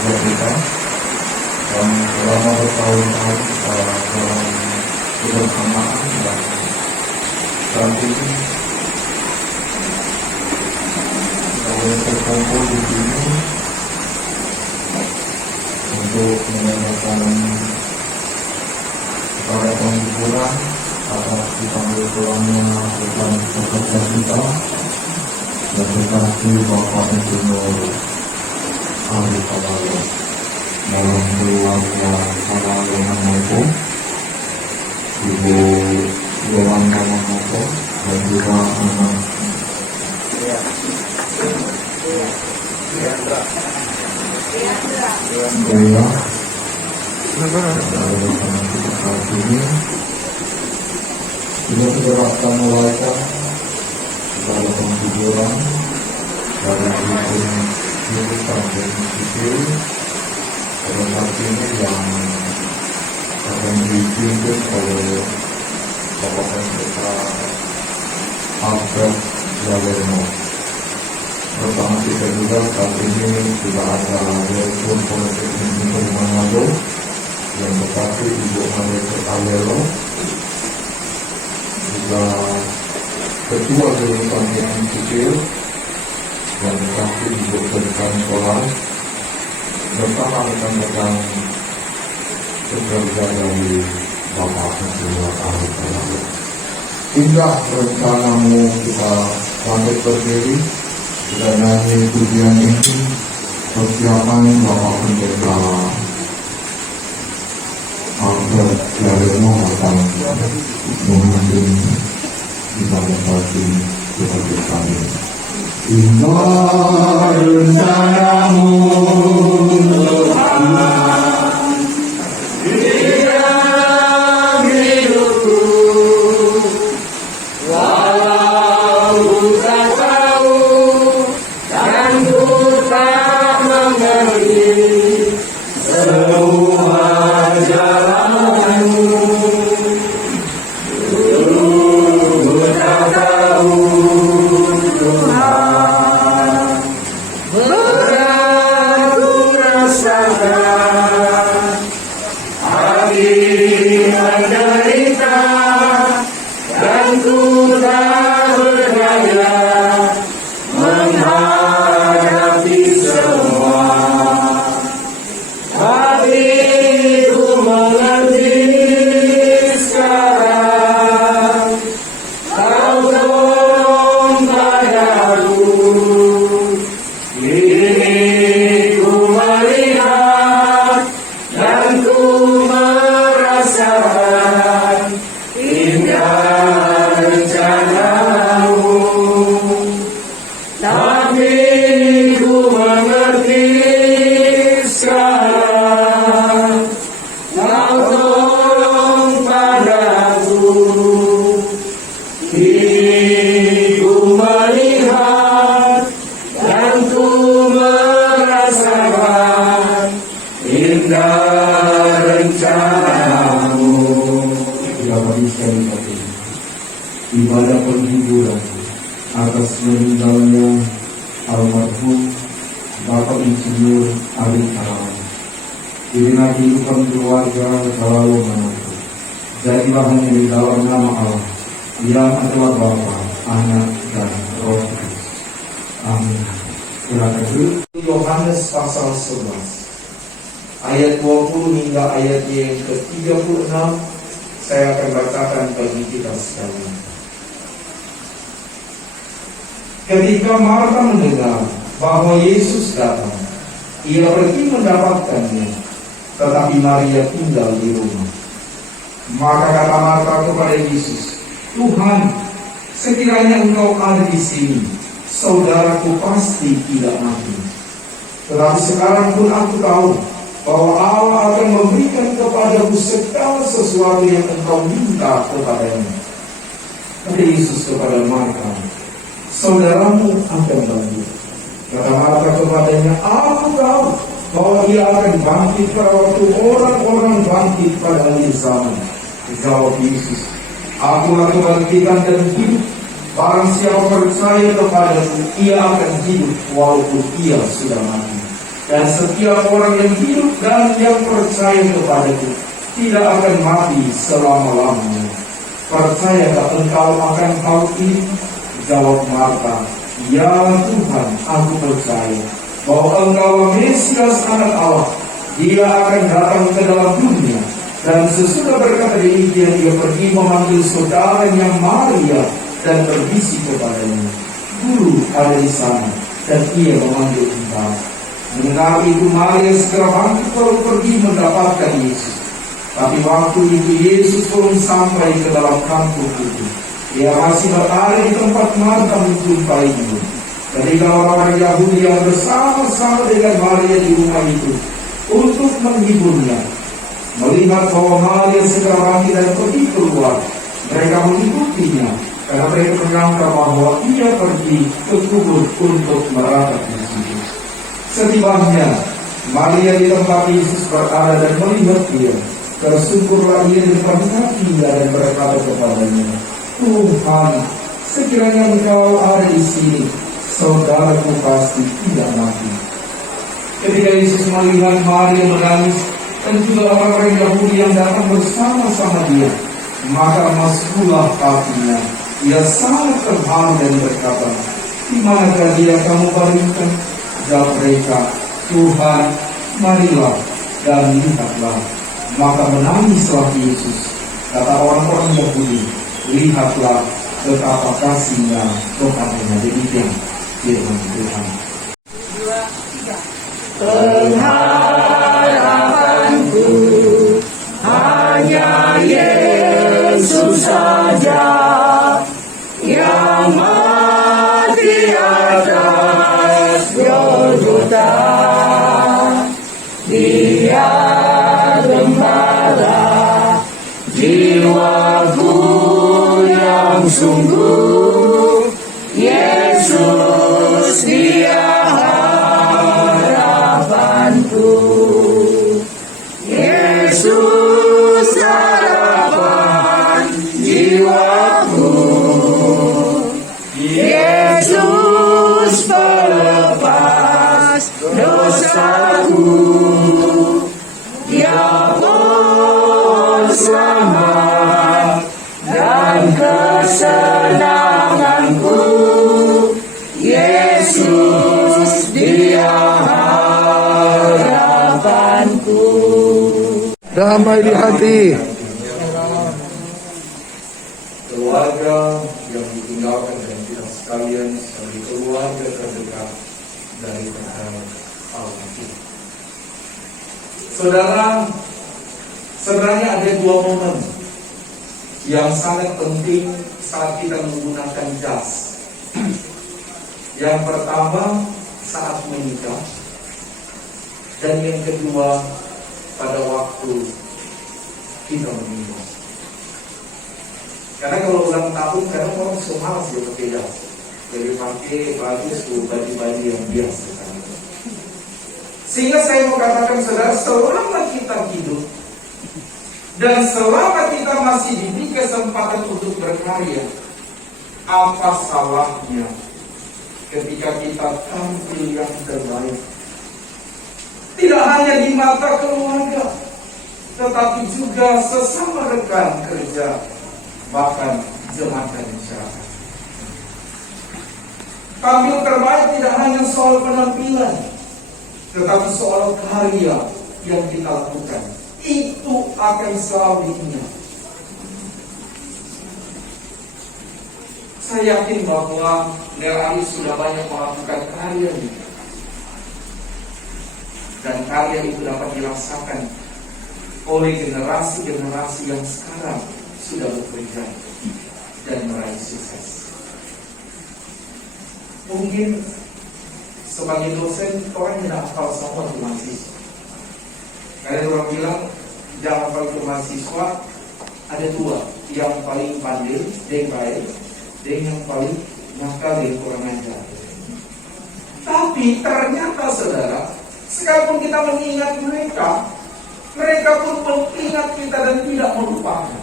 keluarga kita, dan selama bertahun-tahun dalam kebersamaan dan saat ini kita boleh terkumpul di sini untuk menanyakan kepada penghiburan atas dipanggil pulangnya bukan pekerja kita dan tetapi Bapak Insinyur Ari Pawalo dalam keluarga Pawalo Manopo, Ibu Yolanda Manopo, dan juga anak Jaya. Saat ini kita akan mulaikan kepada penghiburan dari kehidupan dan sipil pada saat ini yang akan dipimpin oleh Bapak Pendeta Alfred Zalerno. Bersama kita juga saat ini sudah ada Direktur Politeknik Manado yang tetapi Ibu Maria Alelo, juga Ketua Jurusan Teknik Sipil dan tetapi Ibu Pendidikan Sekolah bersama rekan-rekan pekerja dari Bapak Insinyur Ari Pawalo. Indah rencanamu, kita lanjut berdiri, kita nyanyi pujian ini, persiapan Bapak Pendeta Alfred Zalerno akan memimpin ibadah pagi sebagai kami. Indah rencanamu Tuhan di dalam hidupku, walau ku tak tahu dan ku tak mengerti semua jalanmu. Ku tak tahu Tuhan, berat ku rasakan, hati menderita dan ku tak berdaya menghadapi semua. Hatiku mengerti sekarang, Kau tolong padaku. Kini ku melihat dan ku merasakan indah rencanamu. Tapi ku mengerti sekarang, Kau tolong padaku. Kini ku melihat dan ku merasakan indah rencanamu. Ya bagi sekali lagi ibadah penghiburan atas meninggalnya almarhum Bapak Insinyur Ari Pawalo. Inilah kehidupan keluarga selalu menanti. Jadilah hanya di dalam nama Allah yang adalah Bapa, Anak, dan Roh Kudus. Amin. Silakan dulu. Yohanes pasal 11 ayat 20 hingga ayat yang ke-36 saya akan bacakan bagi kita sekalian. Ketika Marta mendengar bahwa Yesus datang, ia pergi mendapatkannya, tetapi Maria tinggal di rumah. Maka kata Marta kepada Yesus, Tuhan, sekiranya Engkau ada di sini, saudaraku pasti tidak mati. Tetapi sekarang pun aku tahu bahwa Allah akan memberikan kepadaku segala sesuatu yang Engkau minta kepadanya. Kata Yesus kepada Marta, saudaramu akan bangkit. Kata Marta kepadanya, aku tahu bahwa ia akan bangkit pada waktu orang-orang bangkit pada akhir zaman. Jawab Yesus, akulah kebangkitan dan hidup. Barang siapa percaya kepadaku, ia akan hidup walaupun ia sudah mati. Dan setiap orang yang hidup dan yang percaya kepadaku tidak akan mati selama-lamanya. Percayakah engkau akan hal ini? Jawab Marta, ya Tuhan, aku percaya bahwa engkau Mesias anak Allah. Dia akan datang ke dalam dunia. Dan sesudah berkata demikian, dia pergi memanggil saudaranya Maria dan berbisik kepadanya, Guru ada di sana, dan ia memanggil engkau. Mendengar itu Maria segera bangkit lalu pergi mendapatkan Yesus. Tapi waktu itu Yesus belum sampai ke dalam kampung itu. Dia masih berada di tempat Marta menjumpainya. Ketika orang-orang Yahudi yang bersama-sama dengan Maria di rumah itu untuk menghiburnya, melihat bahwa Maria segera bangkit dan pergi keluar, mereka mengikutinya karena mereka menyangka bahwa ia pergi ke kubur untuk meratap di situ. Setibanya Maria di tempat Yesus berada dan melihat dia, tersungkurlah ia di depan kakinya dan berkata kepadanya, Tuhan, sekiranya engkau ada di sini, saudaraku pasti tidak mati. Ketika Yesus melihat Maria menangis dan juga orang-orang Yahudi yang datang bersama-sama dia, maka masuklah hatinya. Ia sangat terharu dan berkata, di manakah dia kamu baringkan? Jawab mereka, Tuhan, marilah dan lihatlah. Maka menangislah Yesus. Kata orang-orang Yahudi, lihatlah betapa kasihnya kepadanya. Demikian firman Tuhan. Pengharapanku hanya Yesus saja, yang mati atas Golgota. Dia gembala jiwaku yang sungguh, Yesus dia harapanku. Yesus harapan jiwaku, Yesus pelepas dosaku. Dia pohon selamat dan kesenanganku, Yesus dia harapanku. Damai di hati. Keluarga yang ditinggalkan dan kita sekalian sebagai keluarga terdekat daripada Alkitab. Saudara, sebenarnya ada dua momen yang sangat penting saat kita menggunakan jas. Yang pertama saat menikah, dan yang kedua pada waktu kita meninggal. Karena kalau ulang tahun, kadang orang semalas dia pakai jas, jadi pakai baju yang biasa. Sehingga saya mau katakan saudara, selama kita hidup dan selama kita masih diberi kesempatan untuk berkarya, apa salahnya ketika kita tampil yang terbaik? Tidak hanya di mata keluarga, tetapi juga sesama rekan kerja, bahkan jemaat dan masyarakat. Tampil terbaik tidak hanya soal penampilan, tetapi soal karya yang kita lakukan. Itu akan selalu diingat. Saya yakin bahwa Nerali sudah banyak melakukan karya ini, dan karya itu dapat dirasakan oleh generasi-generasi yang sekarang sudah bekerja dan meraih sukses. Mungkin sebagai dosen, orang tidak hafal semua ke mahasiswa. Karena orang bilang, jangan hafal ke mahasiswa, ada dua. Yang paling pandai, yang baik, dan yang paling nakal, yang kurang ajar. Tapi ternyata saudara, sekalipun kita mengingat mereka pun mengingat kita dan tidak melupakan.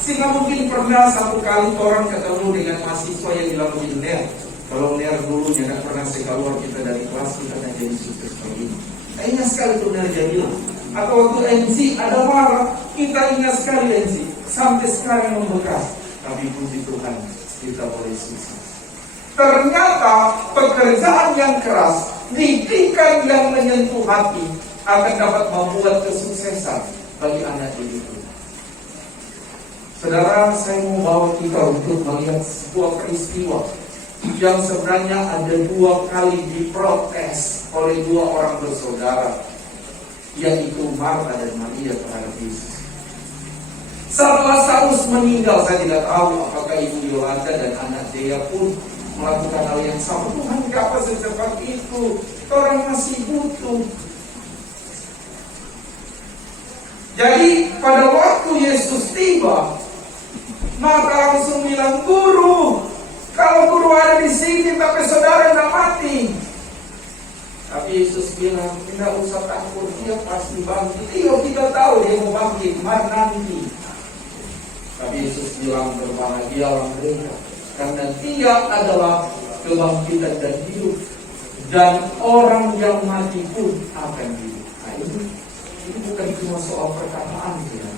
Sehingga mungkin pernah satu kali orang ketemu dengan mahasiswa yang bilang begini, Kalau lihat dulunya kan pernah saya keluar kita dari kelas kita dan jadi sukses seperti ini. Saya ingat sekali tuh dia bilang. Atau waktu MC ada marah, kita ingat sekali MC sampai sekarang membekas. Tapi puji Tuhan kita boleh sukses. Ternyata pekerjaan yang keras, didikan yang menyentuh hati akan dapat membuat kesuksesan bagi anak didik. Saudara, saya mau bawa kita untuk melihat sebuah peristiwa yang sebenarnya ada 2 kali diprotes oleh 2 orang bersaudara, yaitu Marta dan Maria terhadap Yesus. Setelah Saulus meninggal, saya tidak tahu apakah ibu Yolanda dan anak Dea pun melakukan hal yang sama. Tuhan, kenapa secepat itu? Orang masih butuh. Jadi pada waktu Yesus tiba, Marta langsung bilang, "Guru, kalau guru ada di sini, tapi saudara tidak mati." Tapi Yesus bilang, "Tidak usah takut, dia pasti bangkit." Iya, kita tahu dia mau bangkit, nanti. Tapi Yesus bilang, "Berbahagialah mereka, karena dia adalah kebangkitan dan hidup, dan orang yang mati pun akan hidup." Nah, ini bukan cuma soal perkataan ya,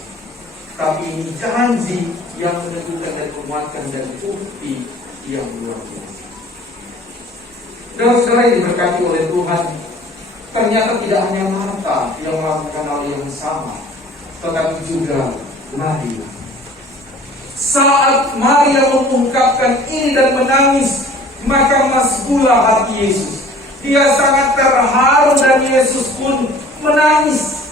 tapi ini janji yang menentukan dan menguatkan dan bukti yang luar biasa. Dan saudara yang diberkati oleh Tuhan, ternyata tidak hanya Marta yang melakukan hal yang sama, tetapi juga Maria. Saat Maria mengungkapkan ini dan menangis, maka masbulah hati Yesus. Dia sangat terharu dan Yesus pun menangis.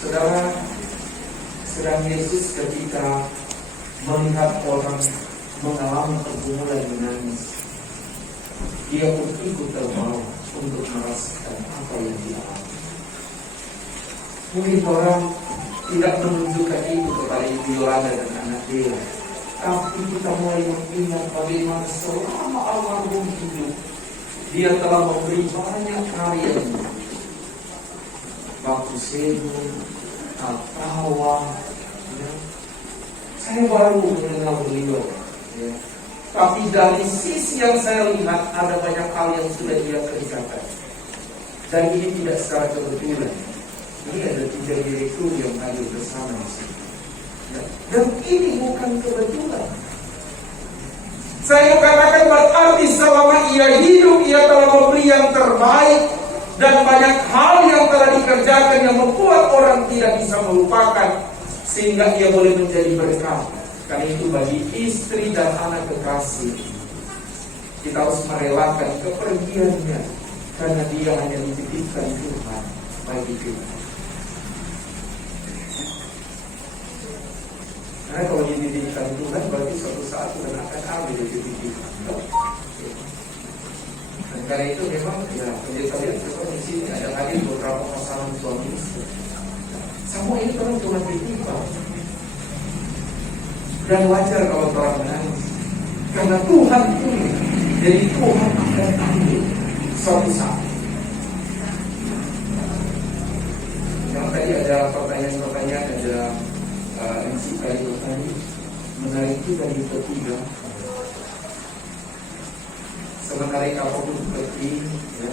Saudara, sedang Yesus ketika melihat orang mengalami pergumulan menangis, dia pun ikut terbawa untuk merasakan apa yang dia alami. Mungkin orang tidak menunjukkan itu kepada ibu Yolanda dan anak dia, tapi kita mulai mengingat bagaimana selama almarhum hidup, dia telah memberi banyak karyanya. Waktu sibuk, tawa, ya. Saya baru mengenal beliau, ya. Tapi dari sisi yang saya lihat ada banyak hal yang sudah dia kerjakan, dan ini tidak secara kebetulan. Ini ada 3 direktur yang hadir bersama di sini, ya. Dan ini bukan kebetulan. Saya katakan berarti selama ia hidup, ia telah memberi yang terbaik. Dan banyak hal yang telah dikerjakan yang membuat orang tidak bisa melupakan, sehingga ia boleh menjadi berkat. Karena itu bagi istri dan anak kekasih, kita harus merelakan kepergiannya, karena dia hanya dititipkan Tuhan bagi kita. Karena kalau dititipkan Tuhan, berarti suatu saat Tuhan akan ambil dititipkan. Dan karena itu memang ya, pendeta lihat seperti di sini ada hadir beberapa pasangan suami istri. Semua ini kan Tuhan titipkan. Dan wajar kalau orang menangis, karena Tuhan punya. Jadi Tuhan akan ambil suatu saat. Yang tadi ada pertanyaan-pertanyaan, ada MC kali tadi menarik kita di ketiga. Sementara apapun penting, ya,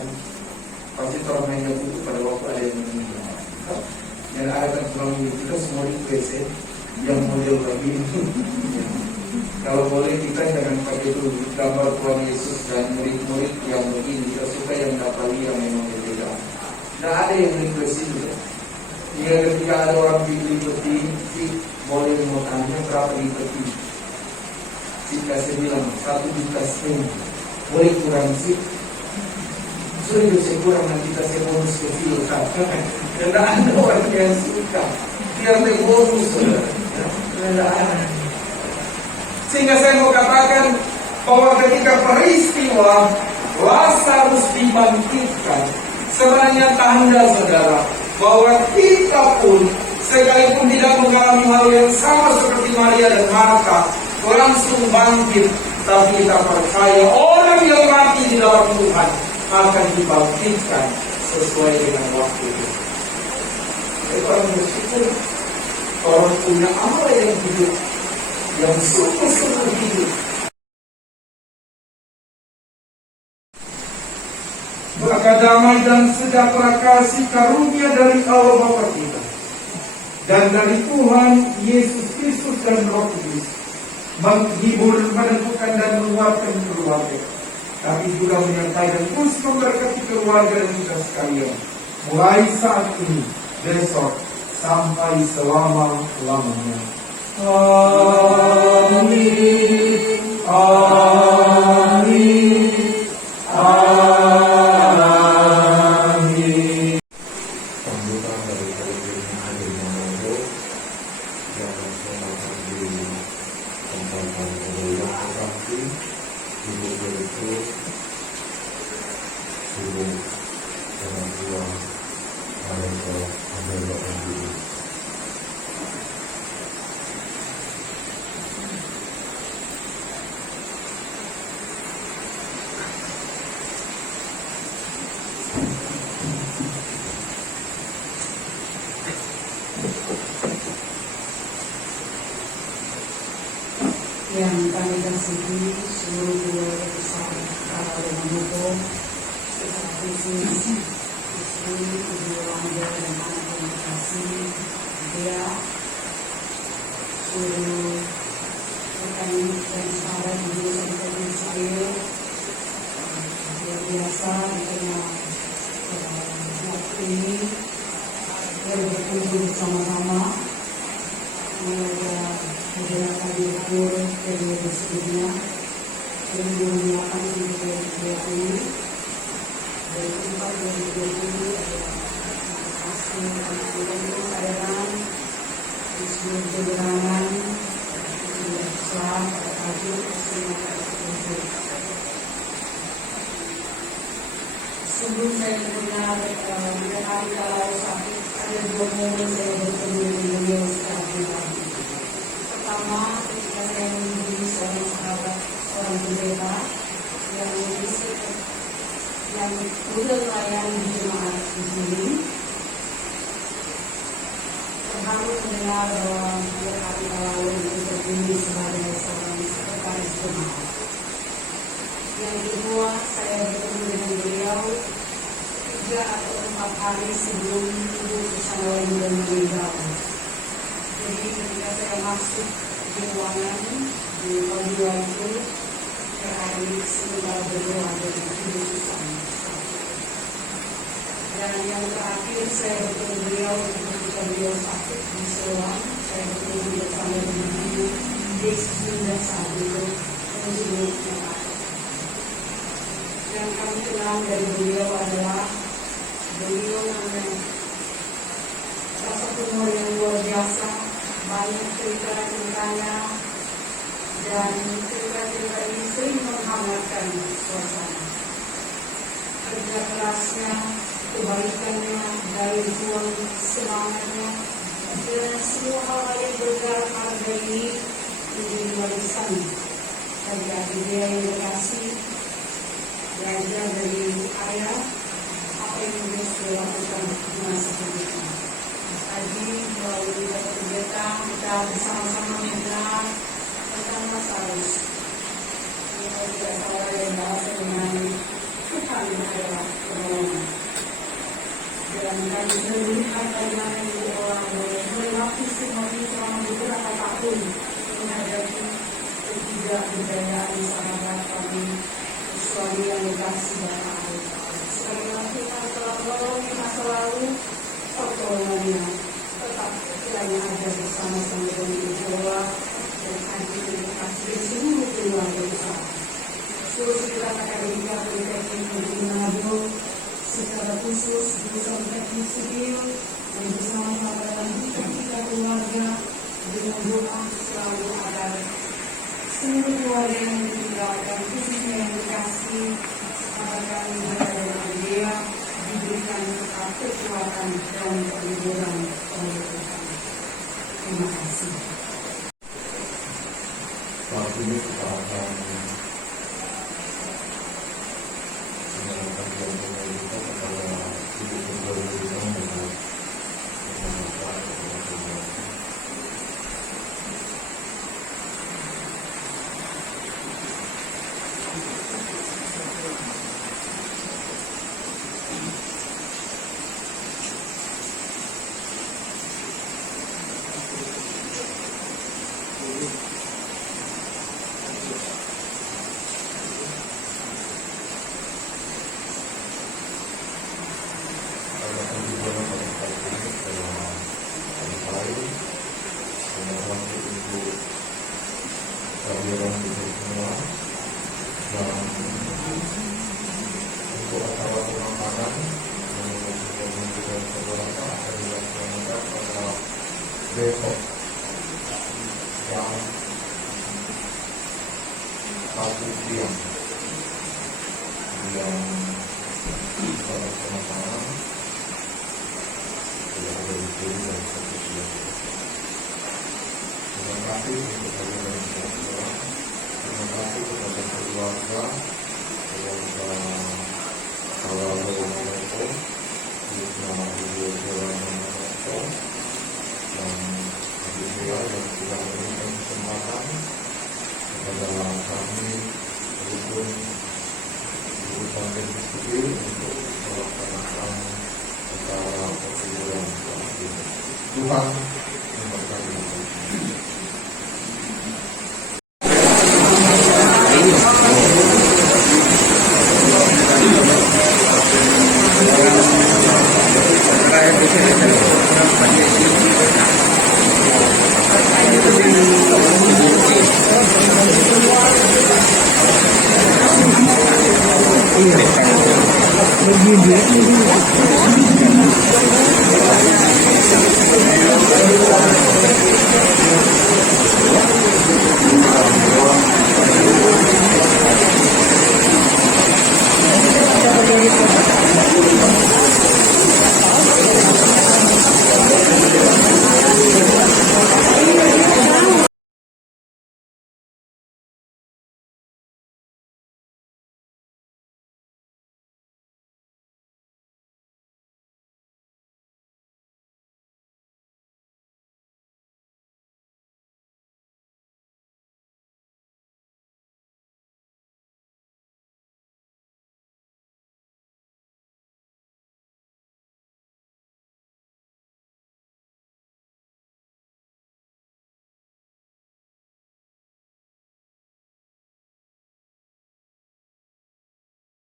pasti orang hanya butuh pada waktu ada yang meninggal. Yang ada kan selama ini kita semua request ya, yang model begini. Ya. Kalau boleh kita jangan pakai itu gambar Tuhan Yesus dan murid-murid yang begini. Kita suka yang Natali yang memang berbeda. Nah ada yang request itu. Ya, ketika ada orang beli peti, boleh mau tanya berapa di peti? Jika saya bilang 1 juta setengah. Boleh kurang sih. Sudah saya kurang nanti kasih bonus kecil kan. Dan ada orang yang suka biar saya bonus saudara. Dan ada. Sehingga saya mau katakan bahwa ketika peristiwa Lazarus dibangkitkan, sebenarnya tanda saudara bahwa kita pun sekalipun tidak mengalami hal yang sama seperti Maria dan Marta langsung bangkit, tapi kita percaya orang yang mati di dalam Tuhan akan dibangkitkan sesuai dengan waktu itu. Orang bersyukur, orang punya amal yang hidup, yang sungguh-sungguh hidup. Maka damai dan sejahtera kasih karunia dari Allah Bapa kita dan dari Tuhan Yesus Kristus dan Roh Kudus menghibur, meneguhkan dan menguatkan keluarga, tapi juga menyertai dan terus memberkati keluarga dan kita sekalian, mulai saat ini, besok, sampai selama-lamanya. Amin. Amin. Amin. Sambutan dari Presiden Hadir Monondo yang melaksanakan di tempat pemilihan lokasi Ibu Direktur Ibu Orang Tua Malaysia Ambil Andini. Yang kami kasihi seluruh keluarga besar para hukum, secara khusus istri, ibu remaja dan anak yang dikasih, dia seluruh rekan dan sahabat di jurusan teknik saya luar biasa karena waktu ini kita berkumpul bersama-sama menjaga beberapa libur periode sebelumnya 2008 2020 dari 4 2020 ada kasih anak-anak sayang di seluruh keberangan sudah besar pada pagi sebelum saya mendengar hari kalau sakit ada 2 momen saya bertemu dengan beliau secara pribadi. Pertama, ketika saya mengunjungi seorang sahabat, seorang pendeta yang sudah melayani jemaat di sini, terharu mendengar bahwa dia hari lalu itu terpilih sebagai seorang sekretaris jemaat. Yang kedua, saya bertemu dengan beliau 3 atau 4 hari sebelum ibu bersama dan meninggal. Jadi ketika saya masuk di ruangan di audio itu, terakhir sebentar beliau ada di kehidupan. Dan yang terakhir saya bertemu beliau ketika beliau sakit di Selang, saya bertemu bersama dengan ibu di sesudah saat itu menjenguknya. Yang kami kenal dari beliau adalah beliau memang rasa humor yang luar biasa, banyak cerita-ceritanya, dan cerita-cerita ini sering menghangatkan suasana. Kerja kerasnya, kebaikannya, daya juang semangatnya, dan semua hal yang bergerak harga ini menjadi warisan bagi adik dia yang dikasih, belajar dari ayah apa yang dia sudah lakukan di masa hidupnya. Tadi melalui kegiatan kita bersama-sama mendengar tentang Mas Arus. Kalau tidak salah yang bahasa dengan Tuhan adalah pertolongan. Dan kami melihat bagaimana orang melewati semua ini selama beberapa tahun menghadapi ketidakberdayaan sahabat kami, suami yang dikasih dan anak. Sekali lagi Tuhan telah menolong di masa lalu, pertolongannya tetap kiranya ada bersama-sama dengan Ibu dan adik yang dikasih seluruh keluarga besar. Seluruh sekitar akademika Politeknik Negeri Manado, secara khusus jurusan teknik sipil dan bersama-sama dalam kita keluarga dengan doa selalu agar seluruh keluarga yang ditinggalkan, khususnya yang dikasih sahabat kami berada dengan dia, diberikan kekuatan dan perlindungan oleh Tuhan. Terima kasih. Saat ini kita akan menyerahkan kepada kita kepada Ibu Ketua Desa dengan meminta kepada Tuhan. Tuhan kita semua. Dan untuk acara pemakaman yang kita beberapa akan dilaksanakan pada besok jam 1 siang. Yang pada pemakaman tidak ada di sini dan 1 siang. Terima kasih untuk kalian semua. Terima kasih kepada keluarga kalau mereka bersama ibu mereka dan ibu saya yang sudah memberikan kesempatan kepada kami rukun urusan diskusi untuk melaksanakan acara perkuburan Tuhan memberkati. Begini.